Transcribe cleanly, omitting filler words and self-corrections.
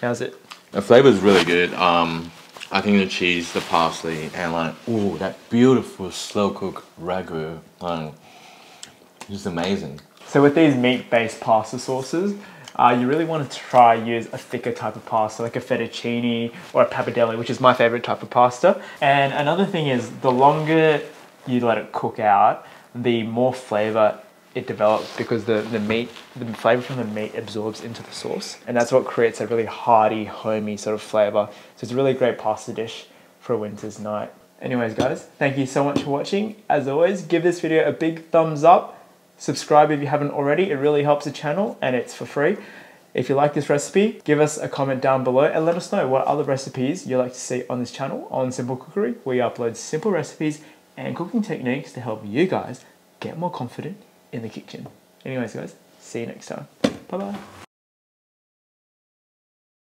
How's it? The flavor is really good. I think the cheese, the parsley, and like, ooh, that beautiful slow cooked ragu, just amazing. So with these meat-based pasta sauces, you really want to try use a thicker type of pasta, like a fettuccine or a pappardelle, which is my favorite type of pasta. And another thing is, the longer you let it cook out, the more flavor it develops, because the flavor from the meat absorbs into the sauce, and that's what creates a really hearty, homey sort of flavor. So it's a really great pasta dish for a winter's night. Anyways guys, thank you so much for watching. As always, give this video a big thumbs up. Subscribe if you haven't already, it really helps the channel and it's for free. If you like this recipe, give us a comment down below and let us know what other recipes you'd like to see on this channel on Simple Cookery. We upload simple recipes and cooking techniques to help you guys get more confident in the kitchen. Anyways guys, see you next time. Bye bye.